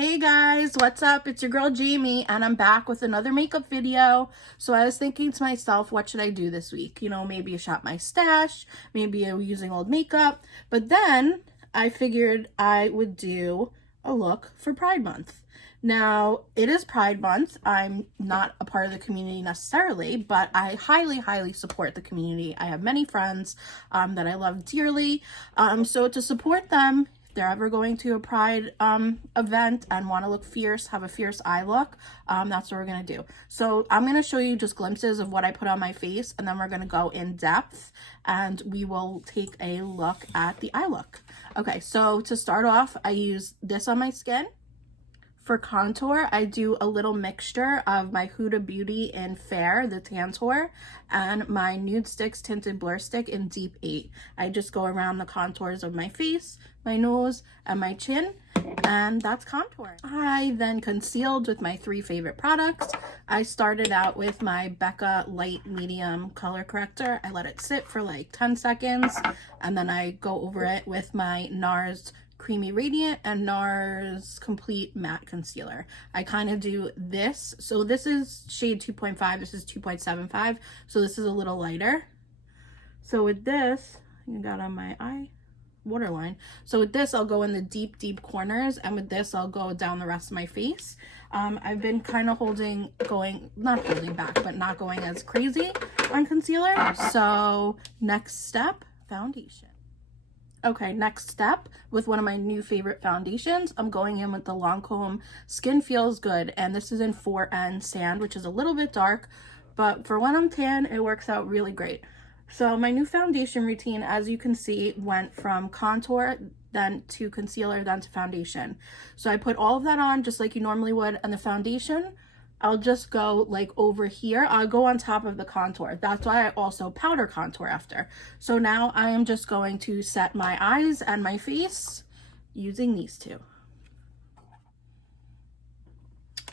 Hey guys, what's up? It's your girl Jamie and I'm back with another makeup video. So I was thinking to myself, what should I do this week? You know, maybe shop my stash, maybe I'm using old makeup. But then I figured I would do a look for Pride Month. Now, it is Pride Month. I'm not a part of the community necessarily, but I highly support the community. I have many friends that I love dearly. So to support them, if they're ever going to a Pride event and want to look fierce, have a fierce eye look, that's what we're going to do. So I'm going to show you just glimpses of what I put on my face, and then we're going to go in depth and we will take a look at the eye look. Okay, so to start off, I use this on my skin. For contour, I do a little mixture of my Huda Beauty in Fair, the Tantour, and my Nude Sticks Tinted Blur Stick in Deep 8. I just go around the contours of my face, my nose, and my chin, and that's contouring. I then concealed with my three favorite products. I started out with my Becca Light Medium Color Corrector. I let it sit for like 10 seconds, and then I go over it with my NARS Creamy Radiant and NARS Complete Matte Concealer. I kind of do this. So this is shade 2.5. This is 2.75. So this is a little lighter. So with this, I got on my eye waterline. So with this, I'll go in the deep corners, and with this, I'll go down the rest of my face. I've been kind of not holding back, but not going as crazy on concealer. So next step, foundation. Okay, next step, with one of my new favorite foundations, I'm going in with the Lancome Skin Feels Good, and this is in 4N Sand, which is a little bit dark, but for when I'm tan, it works out really great. So my new foundation routine, as you can see, went from contour, then to concealer, then to foundation. So I put all of that on just like you normally would, and the foundation, I'll just go like over here. I'll go on top of the contour. That's why I also powder contour after. So now I am just going to set my eyes and my face using these two.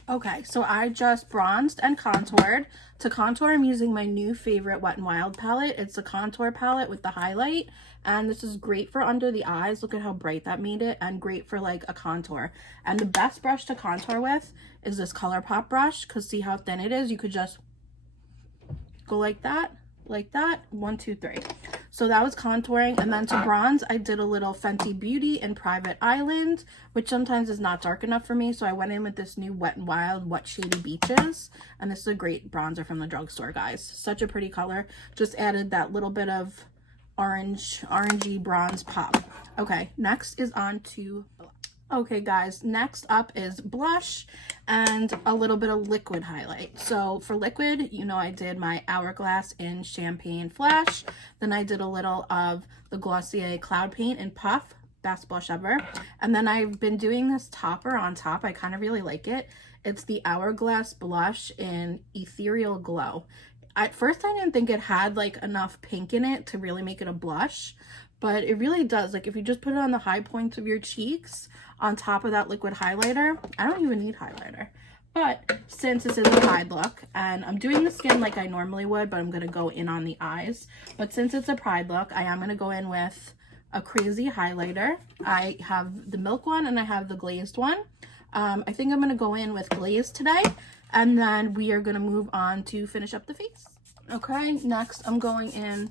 Okay, so I just bronzed and contoured. To contour, I'm using my new favorite Wet n Wild palette. It's a contour palette with the highlight, and this is great for under the eyes. Look at how bright that made it, and great for like a contour. And the best brush to contour with is this ColourPop brush, because see how thin it is? You could just go like that, 1, 2, 3. So that was contouring. And then to bronze, I did a little Fenty Beauty in Private Island, which sometimes is not dark enough for me, so I went in with this new Wet n Wild What Shady Beaches, and this is a great bronzer from the drugstore, guys. Such a pretty color. Just added that little bit of orangey bronze pop. Okay, next is on to blush. Okay guys, next up is blush and a little bit of liquid highlight. So for liquid, you know, I did my Hourglass in Champagne Flash. Then I did a little of the Glossier Cloud Paint in Puff, best blush ever. And then I've been doing this topper on top. I kind of really like it. It's the Hourglass blush in Ethereal Glow. At first I didn't think it had like enough pink in it to really make it a blush, but it really does. Like if you just put it on the high points of your cheeks on top of that liquid highlighter, I don't even need highlighter. But since this is a Pride look, and I'm doing the skin like I normally would, but I'm going to go in on the eyes. But since it's a Pride look, I am going to go in with a crazy highlighter. I have the milk one and I have the glazed one. I think I'm going to go in with glazed today, and then we are going to move on to finish up the face. Okay, next I'm going in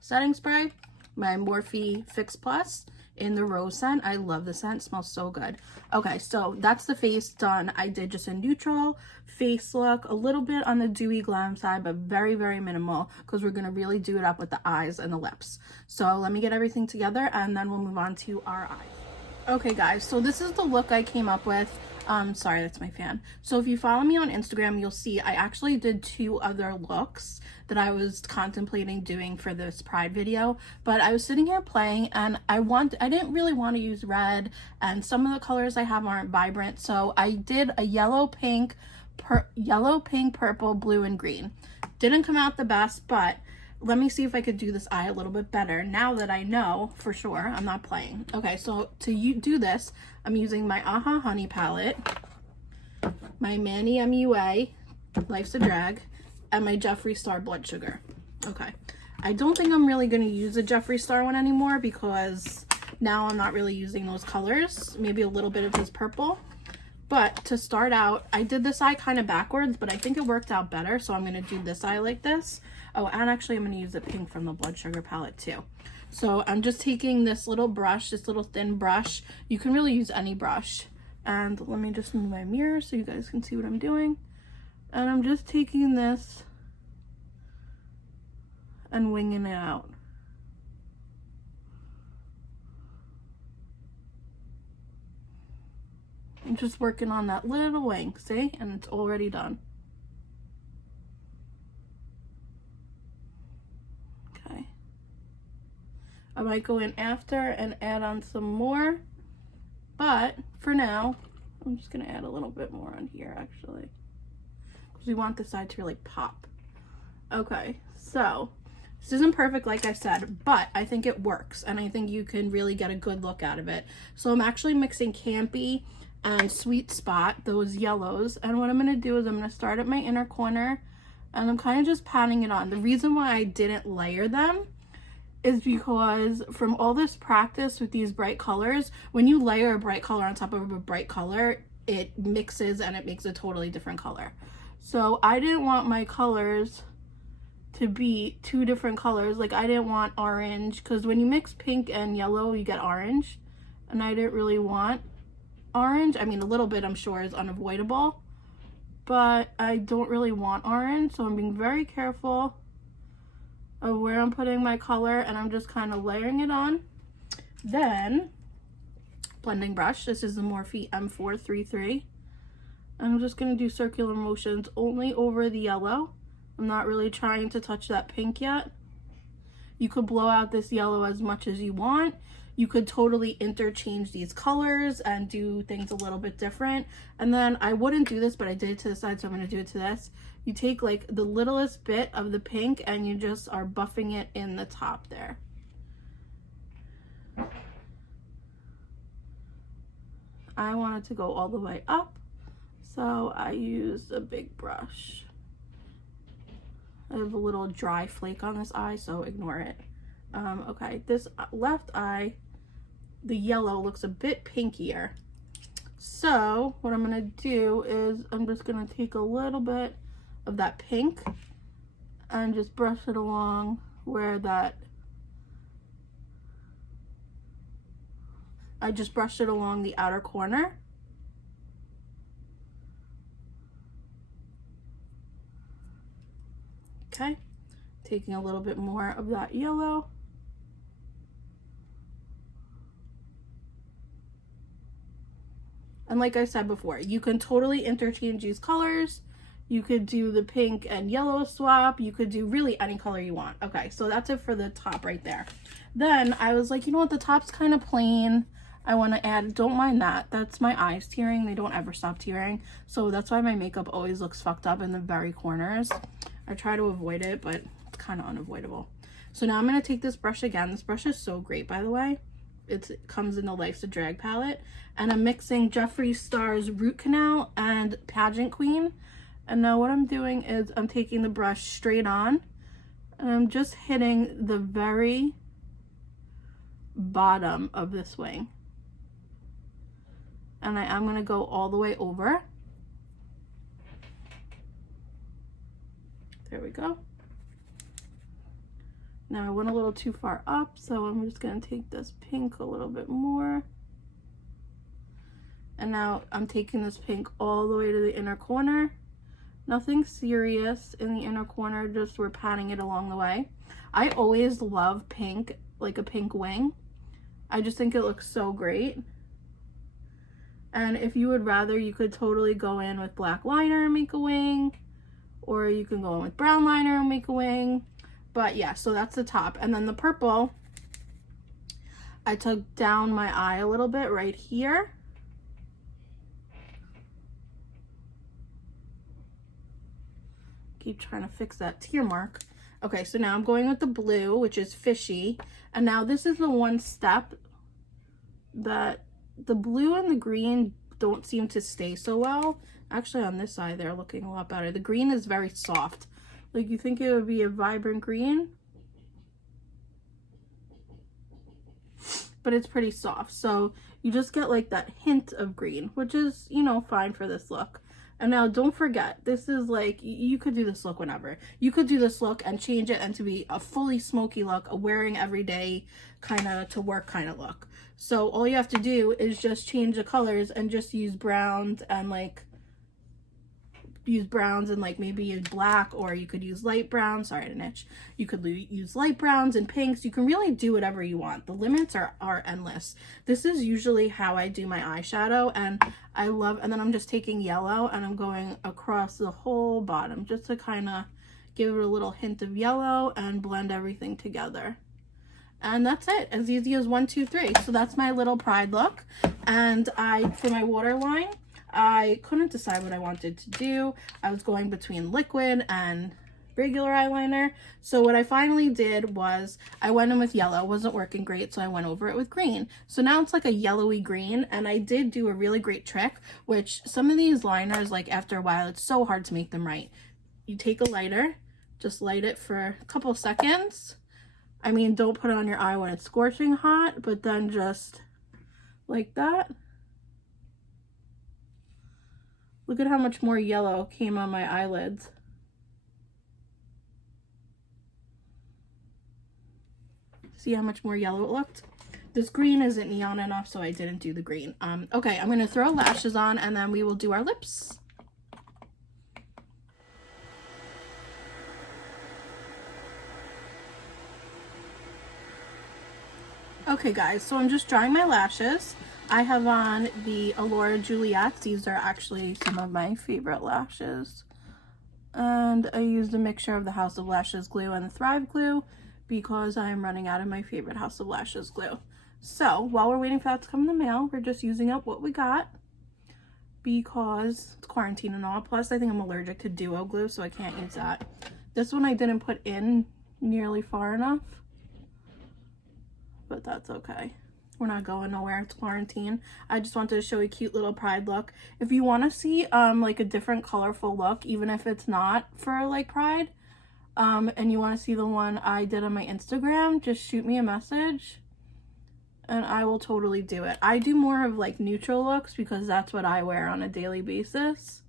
setting spray, my Morphe Fix Plus in the rose scent. I love the scent, it smells so good. Okay, so that's the face done. I did just a neutral face look, a little bit on the dewy glam side, but very minimal, because we're gonna really do it up with the eyes and the lips. So let me get everything together and then we'll move on to our eyes. Okay guys, so this is the look I came up with. Sorry, that's my fan. So if you follow me on Instagram, you'll see I actually did 2 other looks that I was contemplating doing for this Pride video, but I was sitting here playing and I didn't really want to use red, and some of the colors I have aren't vibrant, so I did a yellow, pink, purple, blue, and green. Didn't come out the best, but let me see if I could do this eye a little bit better now that I know for sure. I'm not playing. Okay, so to do this, I'm using my Aha Honey palette, my Manny MUA Life's a Drag, and my Jeffree Star Blood Sugar. Okay, I don't think I'm really going to use a Jeffree Star one anymore because Now I'm not really using those colors, maybe a little bit of his purple. But to start out, I did this eye kind of backwards, but I think it worked out better. So I'm going to do this eye like this. Oh, and actually I'm going to use the pink from the Blood Sugar palette too. So I'm just taking this little brush, this little thin brush. You can really use any brush. And let me just move my mirror so you guys can see what I'm doing. And I'm just taking this and winging it out. I'm just working on that little wing, see? And it's already done. Okay. I might go in after and add on some more, but for now, I'm just gonna add a little bit more on here actually, because we want this side to really pop. Okay, so this isn't perfect like I said, but I think it works and I think you can really get a good look out of it. So I'm actually mixing Campy and Sweet Spot, those yellows, and what I'm going to do is I'm going to start at my inner corner and I'm kind of just patting it on. The reason why I didn't layer them is because from all this practice with these bright colors, when you layer a bright color on top of a bright color, it mixes and it makes a totally different color. So I didn't want my colors to be two different colors. Like I didn't want orange, because when you mix pink and yellow you get orange, and I didn't really want orange. I mean, a little bit I'm sure is unavoidable, but I don't really want orange, so I'm being very careful of where I'm putting my color, and I'm just kind of layering it on. Then blending brush, this is the Morphe M433. I'm just going to do circular motions only over the yellow. I'm not really trying to touch that pink yet. You could blow out this yellow as much as you want. You could totally interchange these colors and do things a little bit different. And then I wouldn't do this, but I did it to the side, so I'm going to do it to this. You take like the littlest bit of the pink and you just are buffing it in the top there. I want it to go all the way up, so I used a big brush. I have a little dry flake on this eye, so ignore it. Okay, this left eye, the yellow looks a bit pinkier. So what I'm gonna do is I'm just gonna take a little bit of that pink and just brush it along where that, I just brushed it along the outer corner. Okay, taking a little bit more of that yellow. And like I said before, you can totally interchange these colors. You could do the pink and yellow swap. You could do really any color you want. Okay, so that's it for the top right there. Then I was like, you know what, the top's kind of plain. I want to add, don't mind that. That's my eyes tearing. They don't ever stop tearing. So that's why my makeup always looks fucked up in the very corners. I try to avoid it, but it's kind of unavoidable. So now I'm going to take this brush again. This brush is so great, by the way. It comes in the Life's a Drag palette. And I'm mixing Jeffree Star's Root Canal and Pageant Queen. And now what I'm doing is I'm taking the brush straight on. And I'm just hitting the very bottom of this wing. And I am going to go all the way over. There we go. Now I went a little too far up, so I'm just going to take this pink a little bit more. And now I'm taking this pink all the way to the inner corner. Nothing serious in the inner corner, just we're patting it along the way. I always love pink, like a pink wing. I just think it looks so great. And if you would rather, you could totally go in with black liner and make a wing, or you can go in with brown liner and make a wing. But yeah, so that's the top. And then the purple, I took down my eye a little bit right here. Keep trying to fix that tear mark. Okay, so now I'm going with the blue, which is Fishy. And now this is the one step that the blue and the green don't seem to stay so well. Actually, on this side, they're looking a lot better. The green is very soft. Like, you think it would be a vibrant green, but it's pretty soft. So you just get like that hint of green, which is, you know, fine for this look. And now don't forget, this is like, you could do this look whenever. You could do this look and change it and to be a fully smoky look, a wearing everyday kind of to work kind of look. So all you have to do is just change the colors and just use browns and like maybe use black, or you could use light brown. Sorry, I didn't itch. You could use light browns and pinks. You can really do whatever you want. The limits are endless. This is usually how I do my eyeshadow, and and then I'm just taking yellow and I'm going across the whole bottom just to kind of give it a little hint of yellow and blend everything together. And that's it, as easy as 1, 2, 3. So that's my little Pride look. And for my waterline, I couldn't decide what I wanted to do. I was going between liquid and regular eyeliner. So what I finally did was I went in with yellow. It wasn't working great, so I went over it with green. So now it's like a yellowy green, and I did do a really great trick, which some of these liners, like after a while, it's so hard to make them right. You take a lighter, just light it for a couple seconds. I mean, don't put it on your eye when it's scorching hot, but then just like that. Look at how much more yellow came on my eyelids. See how much more yellow it looked? This green isn't neon enough, so I didn't do the green. Okay, I'm gonna throw lashes on and then we will do our lips. Okay guys, so I'm just drying my lashes. I have on the Allura Juliet's. These are actually some of my favorite lashes. And I used a mixture of the House of Lashes glue and the Thrive glue because I'm running out of my favorite House of Lashes glue. So while we're waiting for that to come in the mail, we're just using up what we got because it's quarantine and all. Plus I think I'm allergic to duo glue, so I can't use that. This one I didn't put in nearly far enough, but that's okay. We're not going nowhere. It's quarantine. I just wanted to show a cute little Pride look. If you want to see like a different colorful look, even if it's not for like Pride, and you want to see the one I did on my Instagram, just shoot me a message and I will totally do it. I do more of like neutral looks because that's what I wear on a daily basis,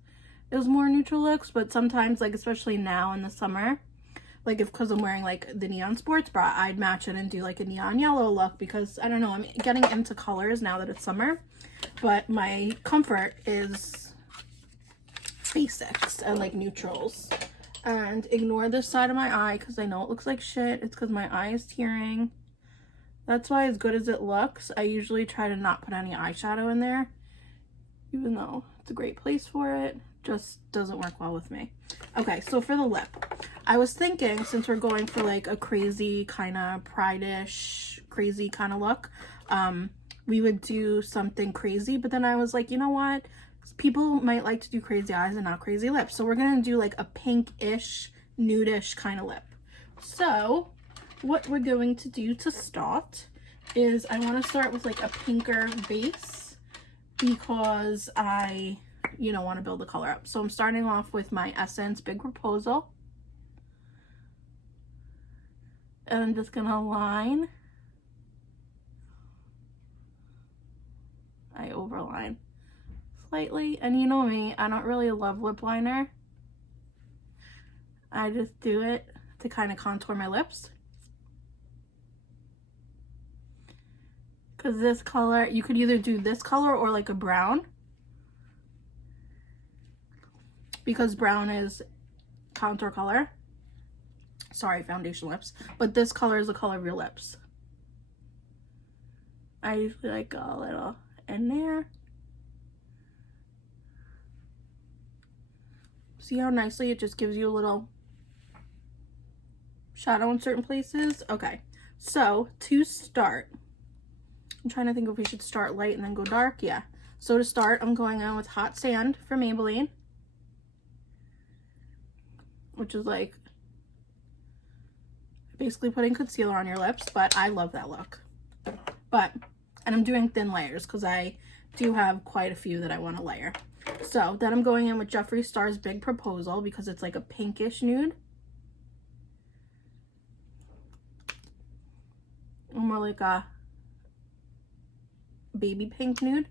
is more neutral looks. But sometimes, like especially now in the summer, like because I'm wearing like the neon sports bra, I'd match it and do like a neon yellow look because I don't know, I'm getting into colors now that it's summer, but my comfort is basics and like neutrals. And ignore this side of my eye because I know it looks like shit. It's because my eye is tearing. That's why, as good as it looks, I usually try to not put any eyeshadow in there, even though it's a great place for it. Just doesn't work well with me. Okay, so for the lip, I was thinking, since we're going for like a crazy kind of Pride-ish, crazy kind of look, we would do something crazy. But then I was like, you know what? People might like to do crazy eyes and not crazy lips. So we're going to do like a pink-ish, nude-ish kind of lip. So what we're going to do to start is I want to start with like a pinker base because I want to build the color up. So I'm starting off with my Essence Big Proposal. And I'm just gonna line. I overline slightly. And you know me, I don't really love lip liner. I just do it to kind of contour my lips. Because this color, you could either do this color or like a brown. Because brown is contour color. Sorry, foundation lips. But this color is the color of your lips. I usually like a little in there. See how nicely it just gives you a little shadow in certain places? Okay, so to start, I'm trying to think if we should start light and then go dark. Yeah. So to start, I'm going on with Hot Sand from Maybelline, which is like basically putting concealer on your lips, but I love that look. And I'm doing thin layers because I do have quite a few that I want to layer. So then I'm going in with Jeffree Star's Big Proposal because it's like a pinkish nude. More like a baby pink nude.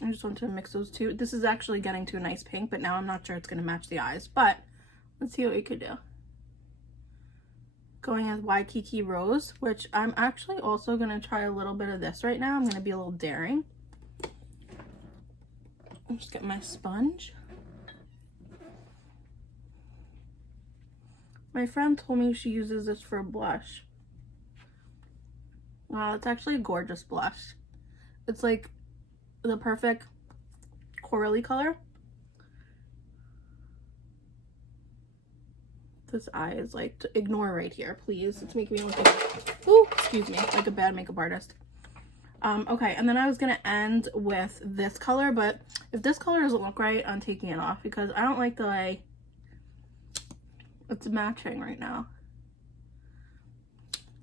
I just want to mix those two. This is actually getting to a nice pink, but now I'm not sure it's going to match the eyes. But let's see what we could do. Going as Waikiki Rose, which I'm actually also going to try a little bit of this right now. I'm going to be a little daring. I'm just getting my sponge. My friend told me she uses this for a blush. Wow, it's actually a gorgeous blush. It's like the perfect corally color. This eye is like, ignore right here, please. It's making me look like, ooh, excuse me, like a bad makeup artist. Okay, and then I was gonna end with this color, but if this color doesn't look right, I'm taking it off because I don't like the way it's matching right now.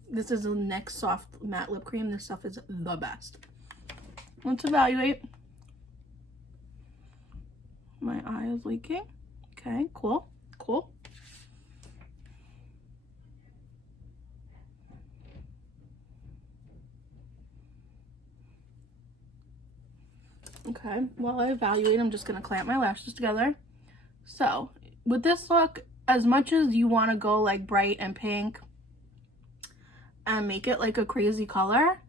This is the NYX Soft Matte Lip Cream. This stuff is the best. Let's evaluate. My eye is leaking. Okay, cool, cool. Okay, while I evaluate, I'm just gonna clamp my lashes together. So, with this look, as much as you want to go like bright and pink and make it like a crazy color,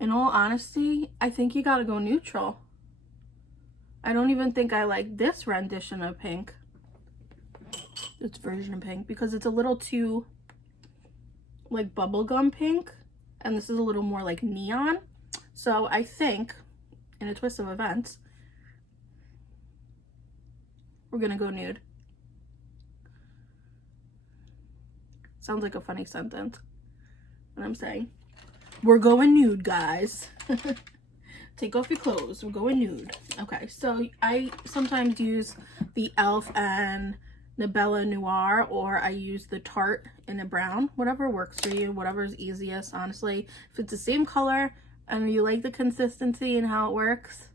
in all honesty, I think you gotta go neutral. I don't even think I like this rendition of pink, this version of pink, because it's a little too like bubblegum pink, and this is a little more like neon. So I think, in a twist of events, we're gonna go nude. Sounds like a funny sentence when I'm saying, we're going nude, guys. Take off your clothes, we're going nude. Okay, so I sometimes use the e.l.f. and the Bella Noir, or I use the Tarte in a brown. Whatever works for you, whatever's easiest, honestly. If it's the same color and you like the consistency and how it works,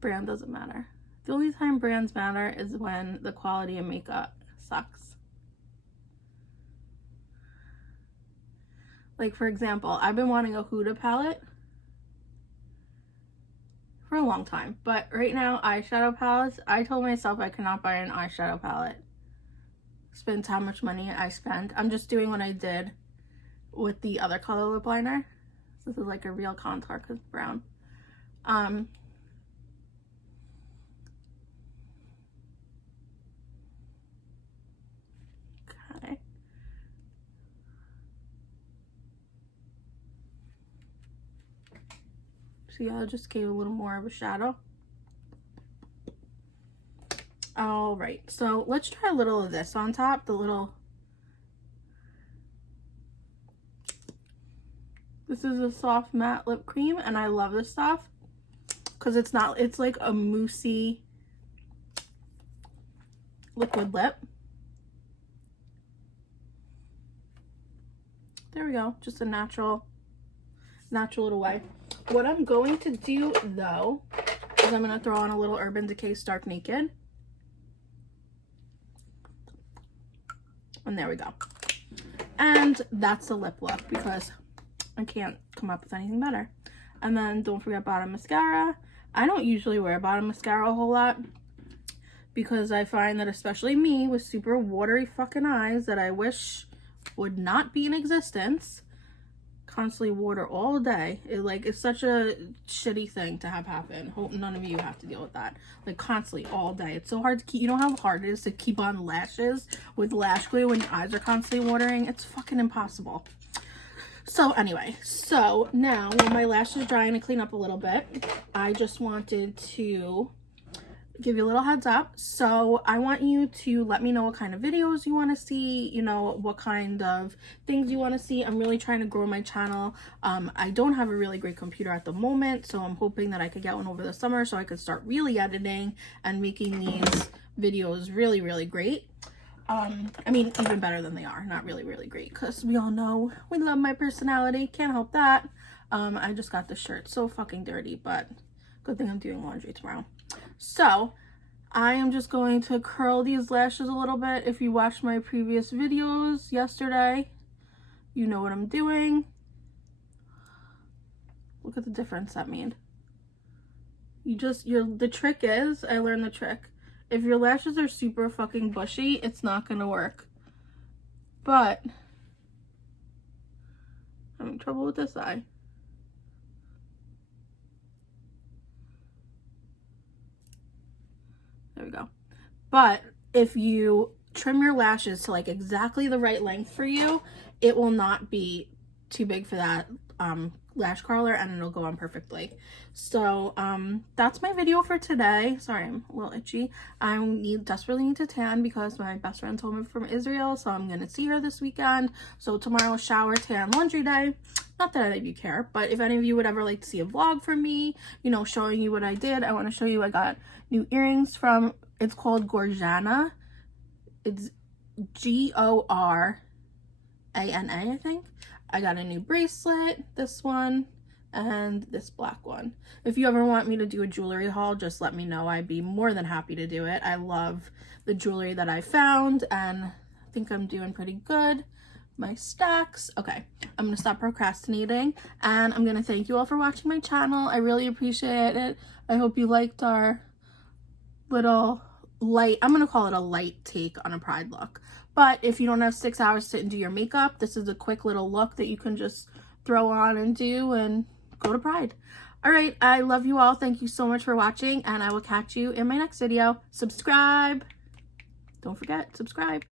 brand doesn't matter. The only time brands matter is when the quality of makeup sucks. Like, for example, I've been wanting a Huda palette for a long time, but right now, eyeshadow palettes, I told myself I cannot buy an eyeshadow palette. Spends how much money I spend. I'm just doing what I did with the other color lip liner. This is like a real contour because it's brown. Okay. See, I just gave a little more of a shadow. All right, so let's try a little of this on top, the little, this is a soft matte lip cream, and I love this stuff because it's not, it's like a moussey liquid lip. There we go, just a natural little way. What I'm going to do though is I'm going to throw on a little Urban Decay Stark Naked. And there we go. And that's the lip look because I can't come up with anything better. And then don't forget bottom mascara. I don't usually wear bottom mascara a whole lot because I find that, especially me with super watery fucking eyes that I wish would not be in existence, constantly water all day, it's such a shitty thing to have happen. Hope none of you have to deal with that, like constantly all day. It's so hard to keep, you know how hard it is to keep on lashes with lash glue when your eyes are constantly watering? It's fucking impossible. So anyway, so now when my lashes dry and I clean up a little bit, I just wanted to give you a little heads up. So I want you to let me know what kind of videos you want to see, you know, what kind of things you want to see. I'm really trying to grow my channel. I don't have a really great computer at the moment, so I'm hoping that I could get one over the summer so I could start really editing and making these videos really, really great. I mean, even better than they are. Not really, really great, because we all know we love my personality. Can't help that. I just got this shirt so fucking dirty, but good thing I'm doing laundry tomorrow. So I am just going to curl these lashes a little bit. If you watched my previous videos yesterday, you know what I'm doing. Look at the difference that made. The trick is, I learned the trick. If your lashes are super fucking bushy, it's not gonna work. But I'm having trouble with this eye. There we go. But if you trim your lashes to like exactly the right length for you, it will not be too big for that lash curler, and it'll go on perfectly. So that's my video for today. Sorry, I'm a little itchy. I desperately need to tan because my best friend's home from Israel, so I'm gonna see her this weekend. So tomorrow, shower, tan, laundry day. Not that any of you care, but if any of you would ever like to see a vlog from me, you know, showing you what I did, I want to show you. I got new earrings from, it's called Gorjana. It's Gorana, I think. I got a new bracelet, this one, and this black one. If you ever want me to do a jewelry haul, just let me know. I'd be more than happy to do it. I love the jewelry that I found, and I think I'm doing pretty good. My stacks. Okay, I'm gonna stop procrastinating, and I'm gonna thank you all for watching my channel. I really appreciate it. I hope you liked our little light, I'm gonna call it a light take on a Pride look. But if you don't have 6 hours to sit and do your makeup, this is a quick little look that you can just throw on and do and go to Pride. All right, I love you all. Thank you so much for watching, and I will catch you in my next video. Subscribe. Don't forget, subscribe.